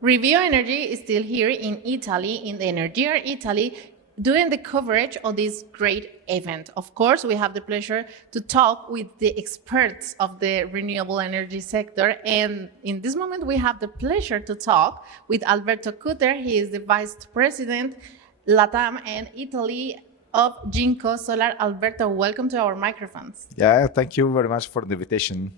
Review Energy is still here in Italy, in the Energyear Italy, doing the coverage of this great event. Of course, we have the pleasure to talk with the experts of the renewable energy sector. And in this moment, we have the pleasure to talk with Alberto Cuter. He is the Vice President, LATAM and Italy of Jinko Solar. Alberto, welcome to our microphones. Yeah, thank you very much for the invitation.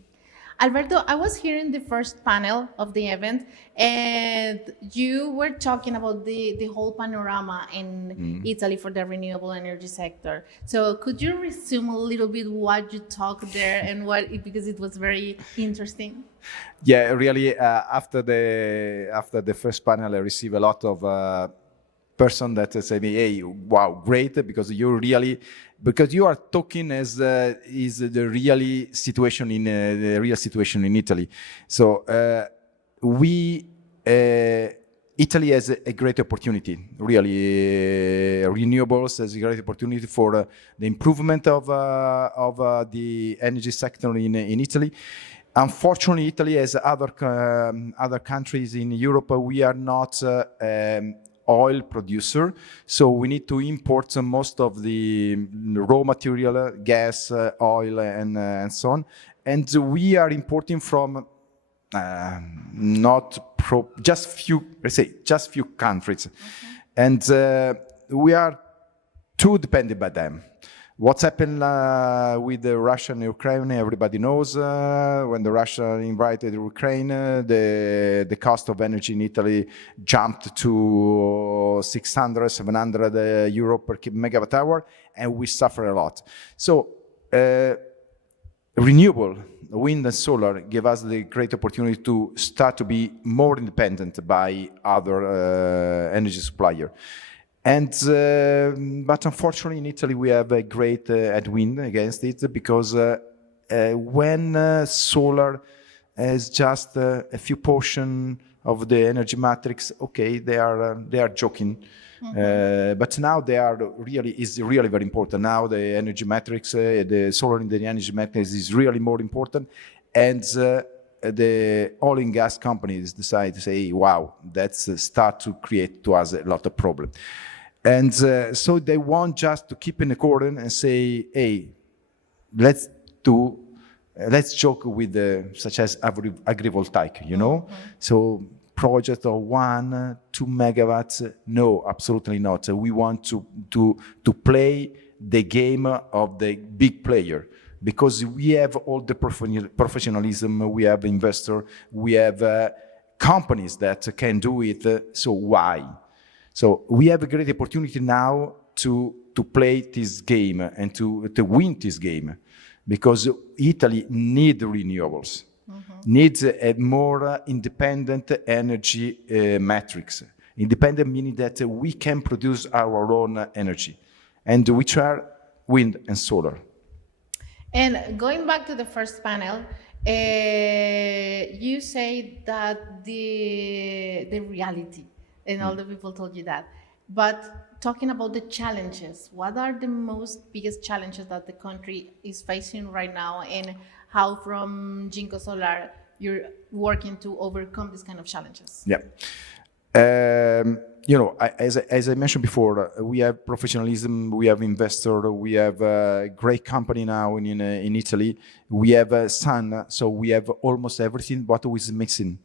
Alberto, I was here in the first panel of the event, and you were talking about the whole panorama in Italy for the renewable energy sector. So could you resume a little bit what you talked there and because it was very interesting? Yeah, really, after the first panel, I received a lot of person that say me, hey, wow, great, because you are talking as is the real situation in Italy. So Italy has a great opportunity, really. Renewables has a great opportunity for the improvement of the energy sector in Italy. Unfortunately, Italy, as other countries in Europe, we are not oil producer, so we need to import most of the raw material, gas, oil, and so on. And we are importing from just few countries, and we are too dependent by them. What's happened with Russia and Ukraine, everybody knows. When the Russia invaded Ukraine, the cost of energy in Italy jumped to 600, 700 euro per megawatt hour, and we suffer a lot. So renewable, wind and solar give us the great opportunity to start to be more independent by other energy supplier. And but unfortunately, in Italy, we have a great headwind against it, because when solar has just a few portion of the energy matrix, okay, they are joking. But now is really very important. Now the energy matrix, the solar in the energy matrix is really more important, and the oil and gas companies decide to say, wow, that's start to create to us a lot of problem. And so they want just to keep in the corner and say, hey, let's joke with such as agrivoltaic, you know? So project of 1-2 megawatts, no, absolutely not. We want to play the game of the big player, because we have all the professionalism, we have investor, we have companies that can do it, so why? So we have a great opportunity now to play this game and to win this game, because Italy needs renewables, needs a more independent energy matrix. Independent meaning that we can produce our own energy, and which are wind and solar. And going back to the first panel, you say that the reality, and all the people told you that. But talking about the challenges, what are the biggest challenges that the country is facing right now, and how from Jinko Solar you're working to overcome these kind of challenges? Yeah. As I mentioned before, we have professionalism, we have investor, we have a great company now in Italy. We have sun, so we have almost everything. What is missing?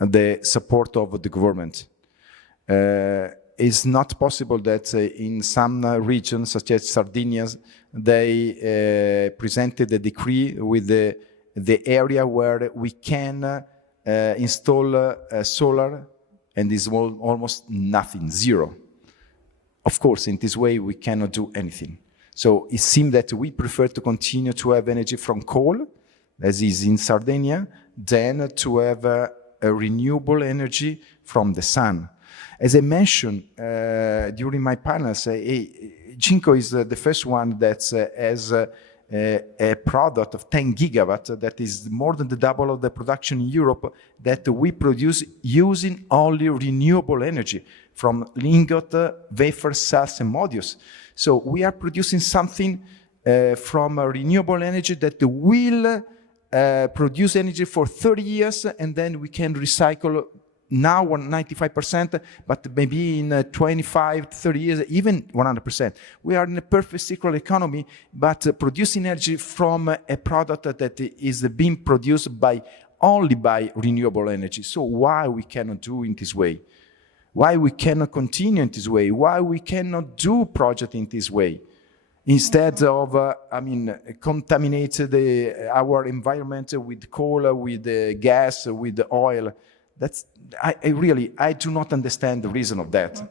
The support of the government. It's not possible that in some regions, such as Sardinia, they presented a decree with the area where we can install solar, and is almost nothing, zero. Of course, in this way, we cannot do anything. So it seems that we prefer to continue to have energy from coal, as is in Sardinia, than to have a renewable energy from the sun. As I mentioned during my panels, Jinko is the first one that has a product of 10 gigawatt that is more than the double of the production in Europe, that we produce using only renewable energy from ingot, wafer, cells, and modules. So we are producing something from renewable energy that will produce energy for 30 years, and then we can recycle now 95%, but maybe in 25, 30 years, even 100%. We are in a perfect circular economy, but producing energy from a product that is being produced only by renewable energy. So why we cannot do in this way? Why we cannot continue in this way? Why we cannot do project in this way? Instead of, contaminate our environment with coal, with gas, with oil. I do not understand the reason of that.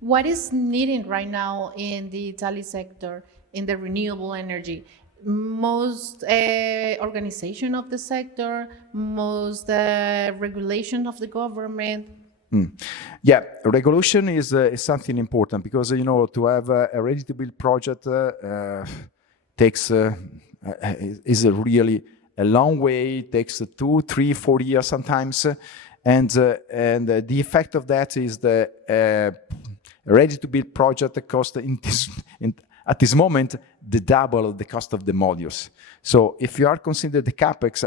What is needed right now in the Italy sector, in the renewable energy? Most organization of the sector, most regulation of the government. Yeah, regulation is something important because to have a ready-to-build project takes is really a long way. It takes 2, 3, 4 years sometimes, and the effect of that is the ready-to-build project cost at this moment the double of the cost of the modules. So if you are considered the capex,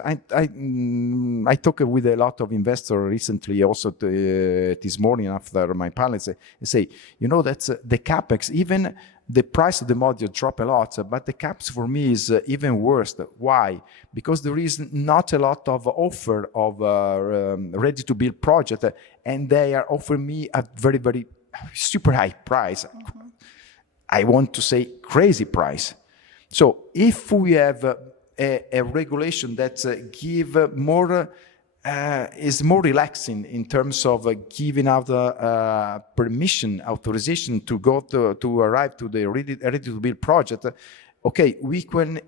I talked with a lot of investors recently, also this morning after my panel, I say, that's the capex, even the price of the module drop a lot, but the capex for me is even worse. Why? Because there is not a lot of offer of ready-to-build project, and they are offering me a very, very super high price. I want to say crazy price. So if we have a regulation that is more relaxing in terms of giving out authorization to go to arrive to the ready-to-build project, okay, we can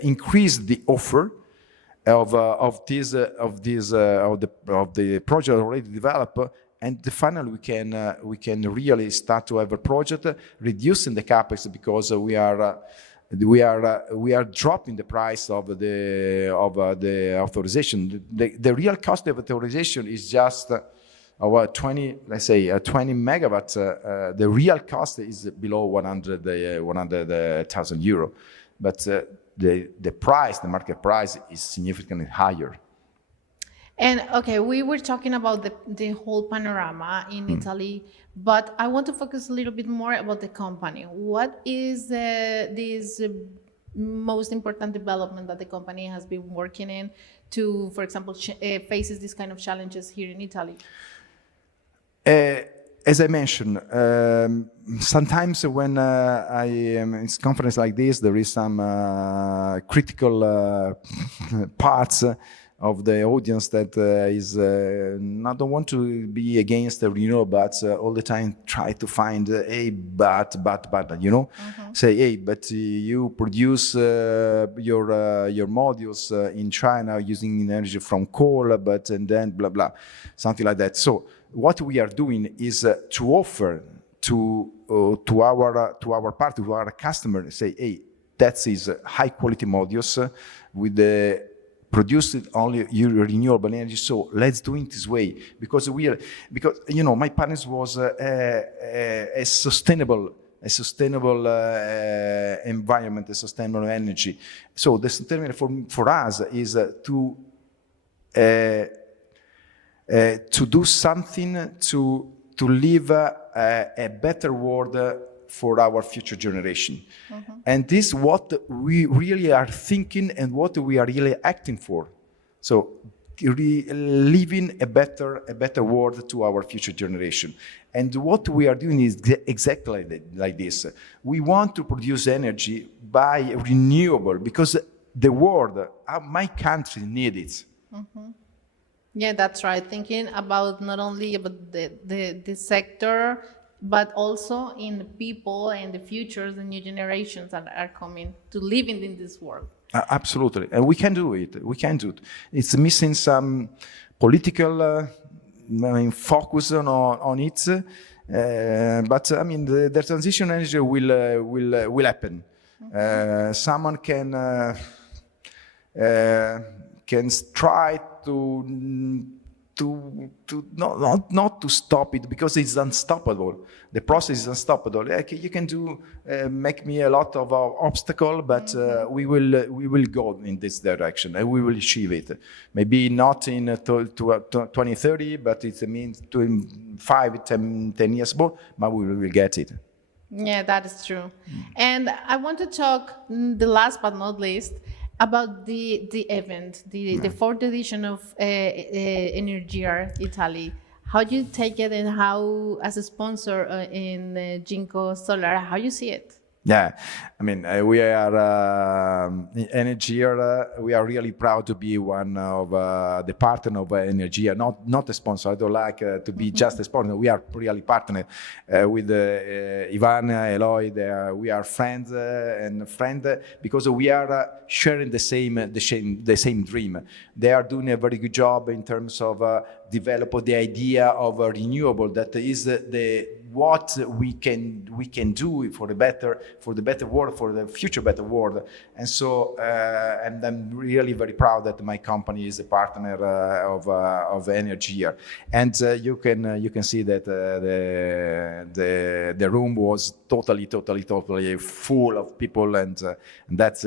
increase the offer of the project already developed. And finally, we can really start to have a project reducing the capex because we are dropping the price of the authorization. The real cost of authorization is just 20 megawatts. The real cost is below 100,000 euro, but the price, the market price, is significantly higher. And okay, we were talking about the whole panorama in Italy, but I want to focus a little bit more about the company. What is this most important development that the company has been working in to, for example, faces these kind of challenges here in Italy? As I mentioned, sometimes when I am in conference like this, there is some critical parts of the audience that don't want to be against the renewable, but all the time try to find but say, hey, but you produce your modules in China using energy from coal, and then blah blah, something like that. So what we are doing is to offer to our customer, say, hey, that is high quality modules with the produced only renewable energy. So let's do it this way because my partners was a sustainable environment, a sustainable energy. So the sustainable for us is to do something to live a better world for our future generation. And this is what we really are thinking and what we are really acting for. So leaving a better world to our future generation. And what we are doing is exactly like this. We want to produce energy by renewable because the world, my country needs it. Yeah, that's right. Thinking about not only about the sector, but also in the people and the futures, the new generations that are coming to living in this world. Absolutely, and we can do it. We can do it. It's missing some political focus on it, but the transition energy will happen. Someone can try to not to stop it, because it's unstoppable. The process is unstoppable. Like, you can make me a lot of obstacle, but we will go in this direction and we will achieve it. Maybe not in 2030, but it means to 10 years more, but we will get it. Yeah, that is true. And I want to talk, the last but not least, about the event, the fourth edition of Energyear Italia. How do you take it, and how, as a sponsor in Jinko Solar, how you see it? Yeah, I mean, we are Energyear. We are really proud to be one of the partner of Energyear, not a sponsor. I don't like to be just a sponsor. We are really partner with Ivan, Eloy. We are friends because we are sharing the same dream. They are doing a very good job in terms of develop the idea of a renewable that is what we can do for the better world, for the future better world. And so and I'm really very proud that my company is a partner of Energyear. And you can see that the room was totally full of people, and that's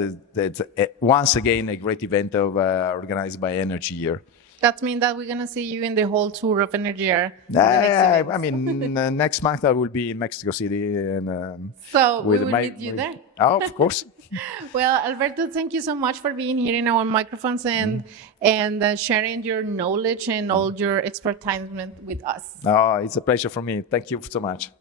once again a great event organized by Energyear. That means that we're going to see you in the whole tour of Energyear. I mean, next month I will be in Mexico City. And, so we will meet you there. Oh, of course. Well, Alberto, thank you so much for being here in our microphones and sharing your knowledge and all your expertise with us. Oh, it's a pleasure for me. Thank you so much.